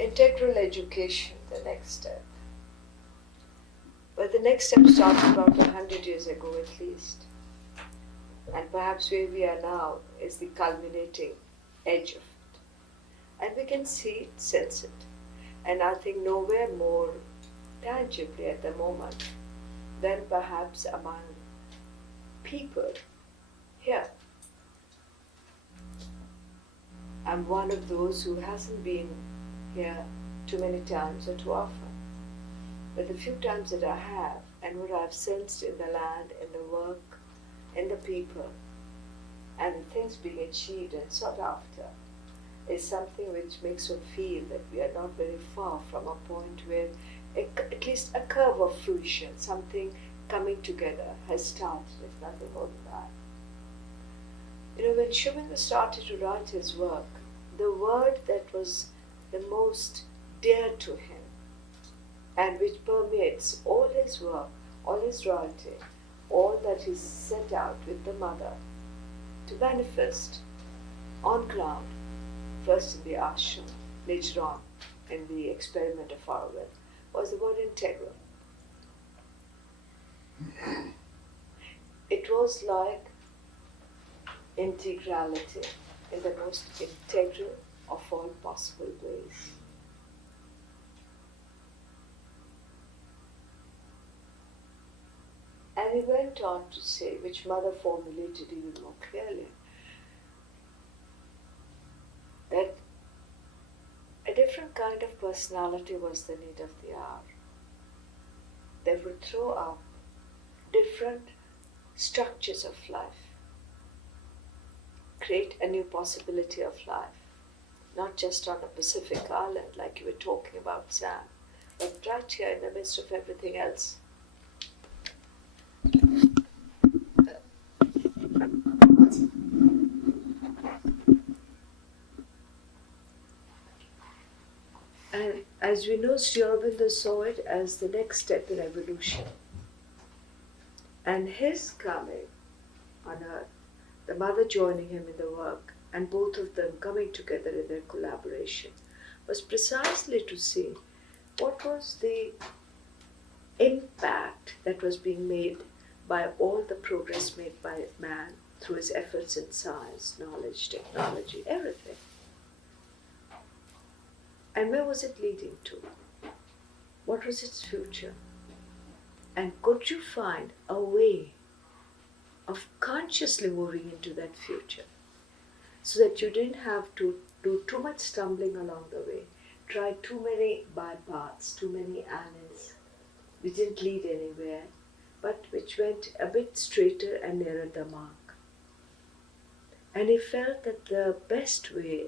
Integral education, the next step. But the next step started about 100 years ago at least. And perhaps where we are now is the culminating edge of it. And we can see it, sense it. And I think nowhere more tangibly at the moment than perhaps among people here. I'm one of those who hasn't been here too many times or too often. But the few times that I have, and what I've sensed in the land, in the work, in the people, and the things being achieved and sought after, is something which makes one feel that we are not very far from a point where at least a curve of fruition, something coming together, has started, if nothing more than that. When Shubhendu started to write his work, the word that was the most dear to him and which permeates all his work, all his writing, all that he set out with the mother to manifest on ground, first in the ashram, later on in the experiment of Auroville, was the word integral. It was like integrality in the most integral of all possible ways. And he went on to say, which Mother formulated even more clearly, that a different kind of personality was the need of the hour. They would throw up different structures of life, create a new possibility of life, not just on a Pacific island like you were talking about, Sam, but right here in the midst of everything else. And as we know, Sri Aurobindo saw it as the next step in evolution. And his coming on earth, the mother joining him in the work, and both of them coming together in their collaboration, was precisely to see what was the impact that was being made by all the progress made by man through his efforts in science, knowledge, technology, everything. And where was it leading to? What was its future? And could you find a way of consciously moving into that future so that you didn't have to do too much stumbling along the way, try too many bypaths, too many alleys which didn't lead anywhere, but which went a bit straighter and nearer the mark. And he felt that the best way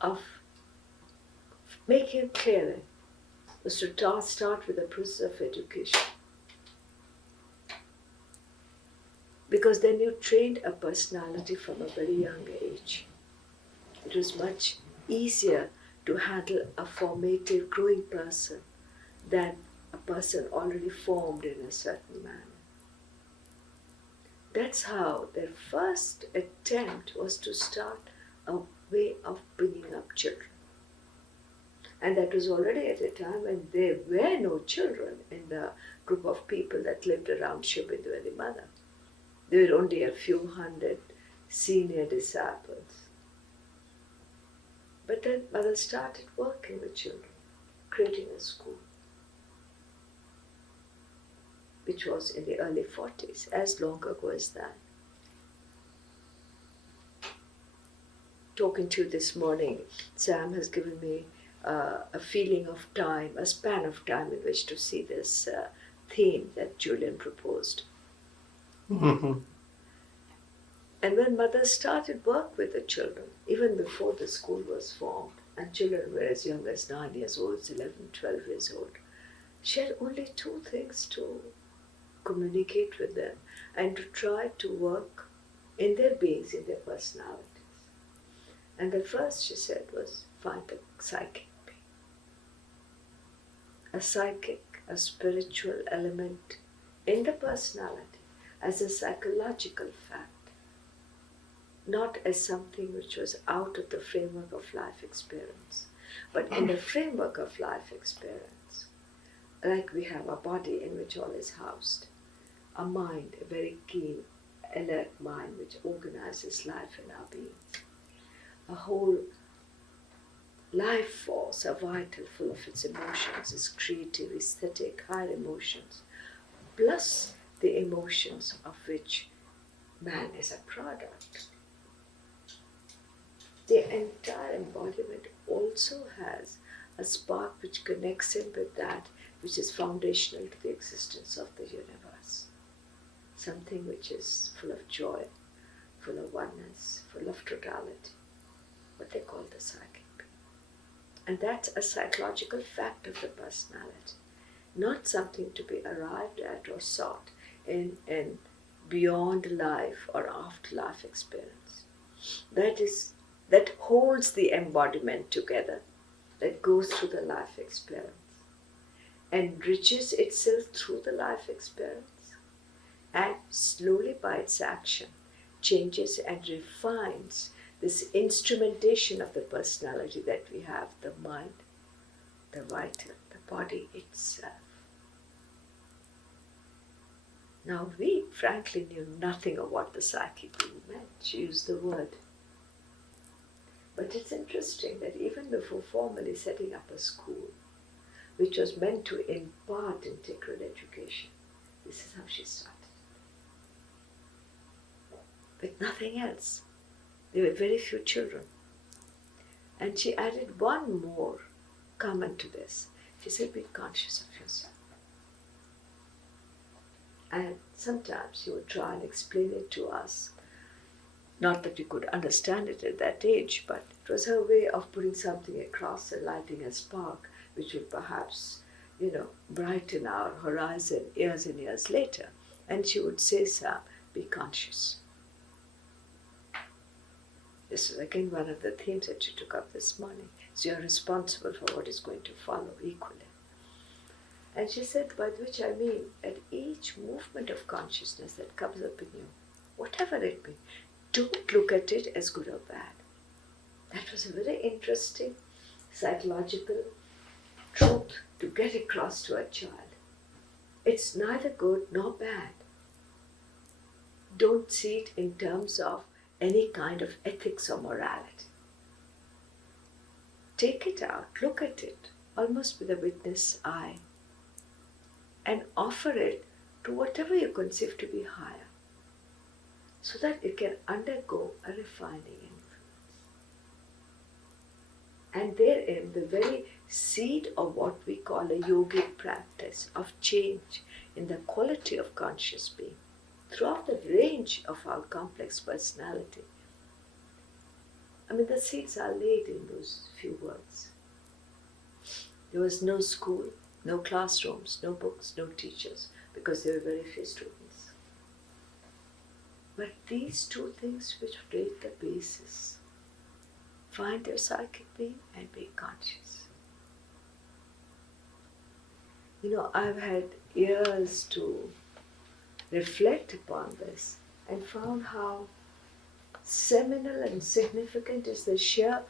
of making it clearer was to start with the process of education. Because then you trained a personality from a very young age. It was much easier to handle a formative, growing person than a person already formed in a certain manner. That's how their first attempt was to start a way of bringing up children. And that was already at a time when there were no children in the group of people that lived around Shubhendu and the mother. There were only a few hundred senior disciples. But then Mother started working with children, creating a school, which was in the early 40s, as long ago as that. Talking to you this morning, Sam has given me a feeling of time, a span of time in which to see this theme that Julian proposed. Mm-hmm. And when Mother started work with the children, even before the school was formed, and children were as young as 9 years old, 11, 12 years old, she had only two things to communicate with them and to try to work in their beings, in their personalities. And the first, she said, was find the psychic being. A psychic, a spiritual element in the personality as a psychological fact, not as something which was out of the framework of life experience, but in the framework of life experience. Like we have a body in which all is housed, a mind, a very keen, alert mind which organizes life in our being, a whole life force, a vital full of its emotions, its creative, aesthetic, higher emotions, plus the emotions of which man is a product. The entire embodiment also has a spark which connects him with that which is foundational to the existence of the universe. Something which is full of joy, full of oneness, full of totality, what they call the psychic being. And that's a psychological fact of the personality, not something to be arrived at or sought in beyond life or afterlife experience. That holds the embodiment together, that goes through the life experience, enriches itself through the life experience, and slowly by its action changes and refines this instrumentation of the personality that we have, the mind, the vital, the body itself. Now we frankly knew nothing of what the psychic being meant. She used the word. But it's interesting that even before formally setting up a school, which was meant to impart integral education, this is how she started. With nothing else. There were very few children. And she added one more comment to this. She said, be conscious of yourself. And sometimes she would try and explain it to us. Not that we could understand it at that age, but it was her way of putting something across and lighting a spark, which would perhaps, brighten our horizon years and years later. And she would say, Sam, be conscious. This is again one of the themes that she took up this morning. So you're responsible for what is going to follow equally. And she said, by which I mean at each movement of consciousness that comes up in you, whatever it be, don't look at it as good or bad. That was a very interesting psychological truth to get across to a child. It's neither good nor bad. Don't see it in terms of any kind of ethics or morality. Take it out, look at it, almost with a witness eye, and offer it to whatever you conceive to be higher, so that it can undergo a refining influence. And therein, the very seed of what we call a yogic practice of change in the quality of conscious being, throughout the range of our complex personality. The seeds are laid in those few words. There was no school, no classrooms, no books, no teachers, because there were very few students. But these two things which laid the basis, find your psychic being and be conscious. I've had years to reflect upon this and found how seminal and significant is the sheer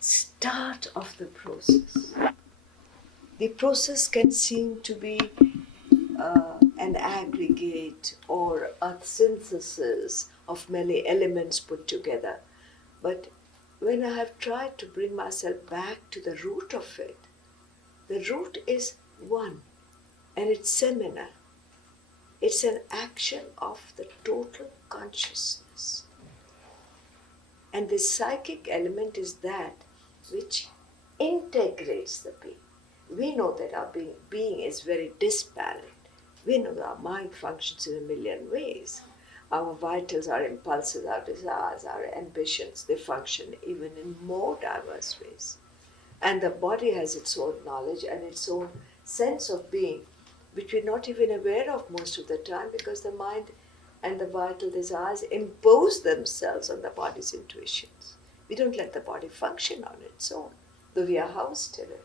start of the process. The process can seem to be an aggregate or a synthesis of many elements put together. But when I have tried to bring myself back to the root of it, the root is one, and it's seminal. It's an action of the total consciousness. And the psychic element is that which integrates the being. We know that our being is very disparate. We know that our mind functions in a million ways. Our vitals, our impulses, our desires, our ambitions, they function even in more diverse ways. And the body has its own knowledge and its own sense of being, which we're not even aware of most of the time, because the mind and the vital desires impose themselves on the body's intuitions. We don't let the body function on its own, though we are housed in it.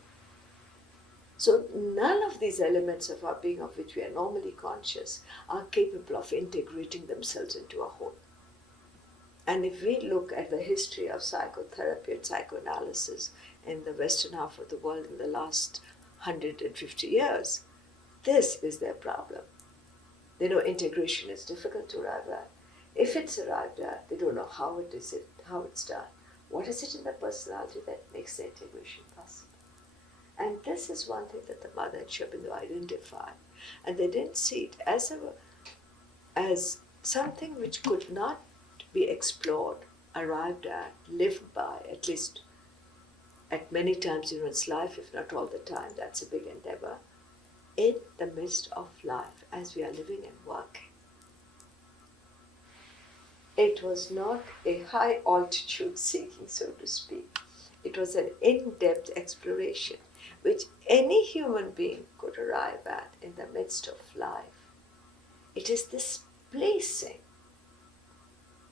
So none of these elements of our being, of which we are normally conscious, are capable of integrating themselves into a whole. And if we look at the history of psychotherapy and psychoanalysis, in the western half of the world in the last 150 years. This is their problem. They know integration is difficult to arrive at. If it's arrived at, they don't know how it's done. What is it in the personality that makes the integration possible? And this is one thing that the mother and Sri Aurobindo identified. And they didn't see it as something which could not be explored, arrived at, lived by, at least at many times in one's life, if not all the time. That's a big endeavor. In the midst of life, as we are living and working. It was not a high altitude seeking, so to speak. It was an in-depth exploration which any human being could arrive at in the midst of life. It is this placing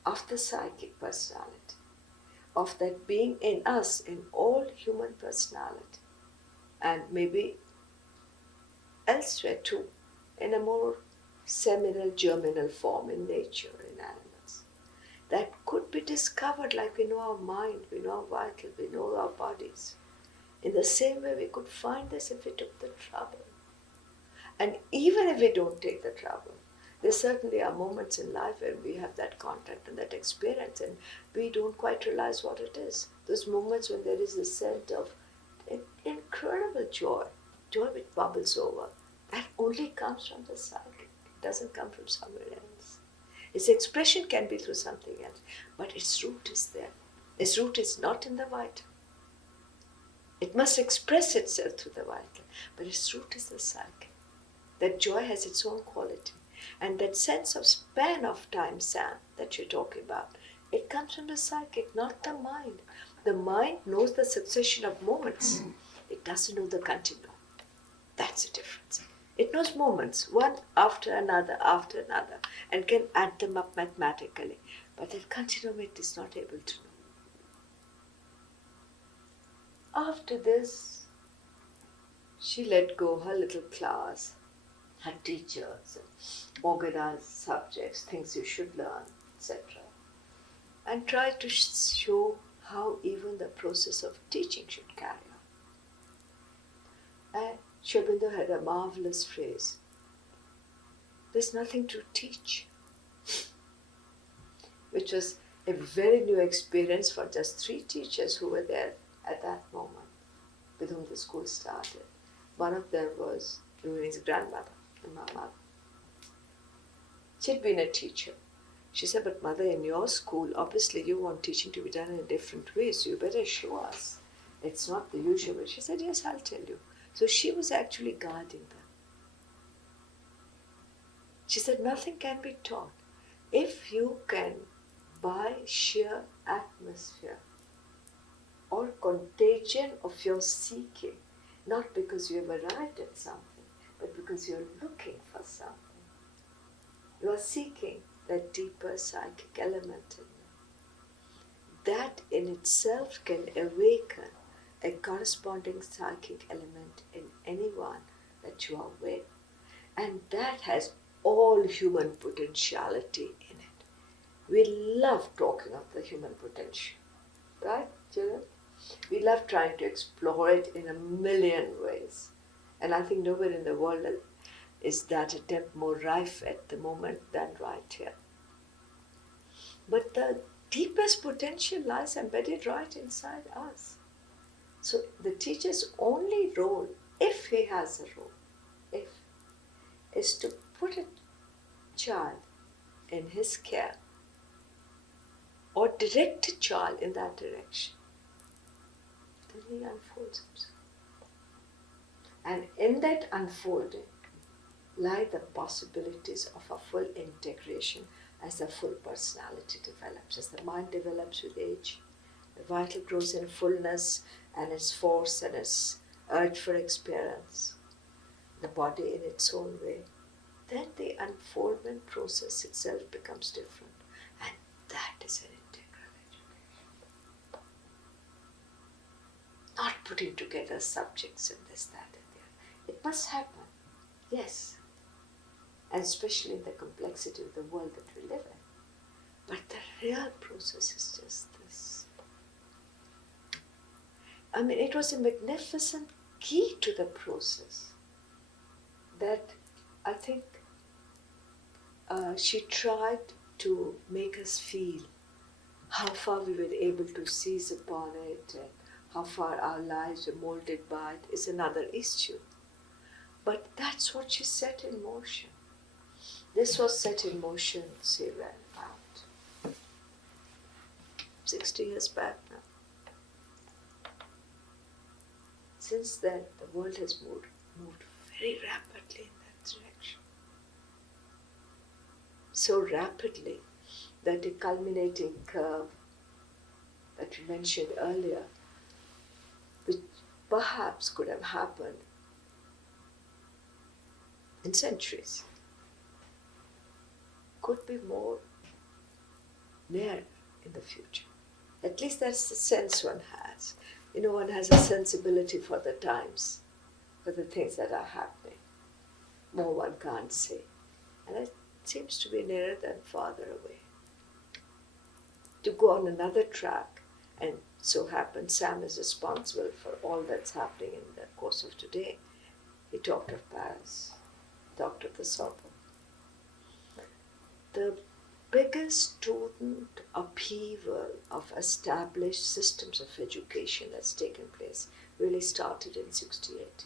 of the psychic personality, of that being in us, in all human personality, and maybe elsewhere too, in a more seminal, germinal form in nature, in animals, that could be discovered like we know our mind, we know our vital, we know our bodies. In the same way we could find this if we took the trouble. And even if we don't take the trouble, there certainly are moments in life when we have that contact and that experience and we don't quite realize what it is. Those moments when there is a sense of incredible joy, joy which bubbles over, that only comes from the psychic. It doesn't come from somewhere else. Its expression can be through something else, but its root is there. Its root is not in the vital. It must express itself through the vital, but its root is the psychic. That joy has its own quality. And that sense of span of time, Sam, that you're talking about, it comes from the psychic, not the mind. The mind knows the succession of moments. It doesn't know the continuum. That's the difference. It knows moments, one after another, and can add them up mathematically. But that continuum it is not able to know. After this, she let go her little class, her teachers, organized subjects, things you should learn, etc. And tried to show how even the process of teaching should carry on. And Sri Aurobindo had a marvelous phrase, there's nothing to teach, which was a very new experience for just 3 teachers who were there at that moment, with whom the school started. One of them was Louis' grandmother, my mother. She'd been a teacher. She said, but mother, in your school, obviously you want teaching to be done in a different way, so you better show us. It's not the usual way. She said, yes, I'll tell you. So she was actually guiding them. She said, nothing can be taught. If you can, by sheer atmosphere or contagion of your seeking, not because you have arrived at something, but because you're looking for something. You are seeking that deeper psychic element in you. That in itself can awaken a corresponding psychic element in anyone that you are with. And that has all human potentiality in it. We love talking of the human potential, right, children? We love trying to explore it in a million ways. And I think nowhere in the world is that attempt more rife at the moment than right here. But the deepest potential lies embedded right inside us. So the teacher's only role, if he has a role, is to put a child in his care or direct a child in that direction. Then he unfolds himself. And in that unfolding lie the possibilities of a full integration as the full personality develops, as the mind develops with age. The vital grows in fullness and its force and its urge for experience, the body in its own way. Then the unfoldment process itself becomes different, and that is an integral education. Not putting together subjects and this, that, and the other. It must happen, yes, and especially in the complexity of the world that we live in. But the real process is just this. I mean, it was a magnificent key to the process that I think she tried to make us feel how far we were able to seize upon it and how far our lives were molded by it is another issue. But that's what she set in motion. This was set in motion, say, about 60 years back now. Since then, the world has moved very rapidly in that direction. So rapidly that a culminating curve that we mentioned earlier, which perhaps could have happened in centuries, could be more near in the future. At least that's the sense one has. You know, one has a sensibility for the times, for the things that are happening. More one can't say. And it seems to be nearer than farther away. To go on another track, and so happens Sam is responsible for all that's happening in the course of today. He talked of Paris, talked of the Sorbonne. The biggest student upheaval of established systems of education that's taken place really started in 68,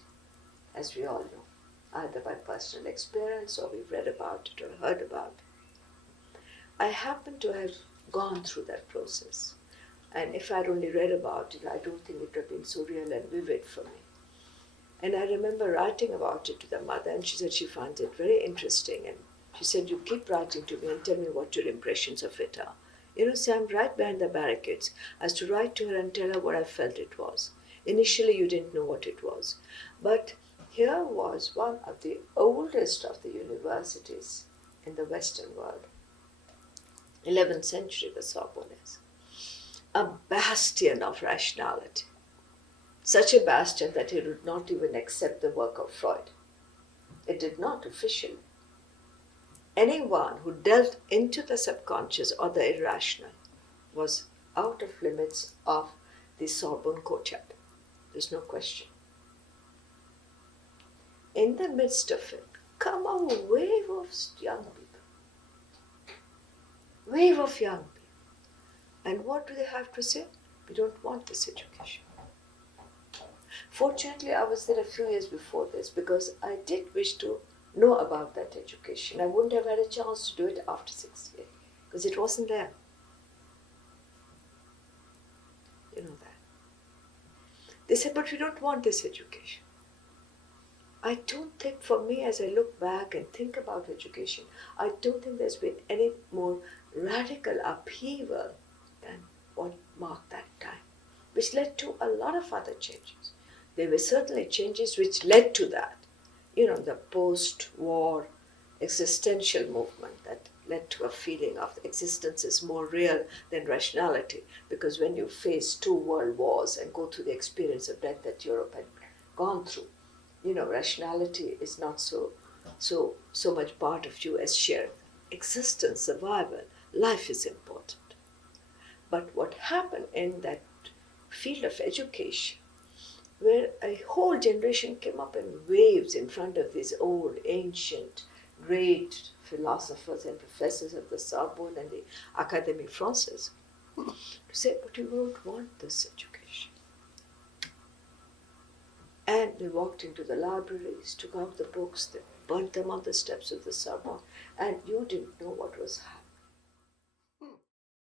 as we all know, either by personal experience or we've read about it or heard about it. I happen to have gone through that process, and if I'd only read about it, I don't think it would have been so real and vivid for me. And I remember writing about it to the mother, and she said she finds it very interesting, and she said, you keep writing to me and tell me what your impressions of it are. You know, Sam, right behind the barricades, I was to write to her and tell her what I felt it was. Initially, you didn't know what it was. But here was one of the oldest of the universities in the Western world. 11th century, the Sorbonne is. A bastion of rationality. Such a bastion that it would not even accept the work of Freud. It did not officially. Anyone who delved into the subconscious or the irrational was out of limits of the Sorbonne courtyard. There's no question. In the midst of it, come a wave of young people. Wave of young people. And what do they have to say? We don't want this education. Fortunately, I was there a few years before this because I did wish to know about that education. I wouldn't have had a chance to do it after 68 because it wasn't there. You know that. They said, but we don't want this education. I don't think, for me, as I look back and think about education, I don't think there's been any more radical upheaval than what marked that time, which led to a lot of other changes. There were certainly changes which led to that. You know, the post-war existential movement that led to a feeling of existence is more real than rationality, because when you face 2 world wars and go through the experience of death that Europe had gone through, you know, rationality is not so much part of you as sheer existence, survival. Life is important. But what happened in that field of education, where a whole generation came up in waves in front of these old, ancient, great philosophers and professors of the Sorbonne and the Académie Française, to say, but we don't want this education. And they walked into the libraries, took out the books, they burnt them on the steps of the Sorbonne, and you didn't know what was happening.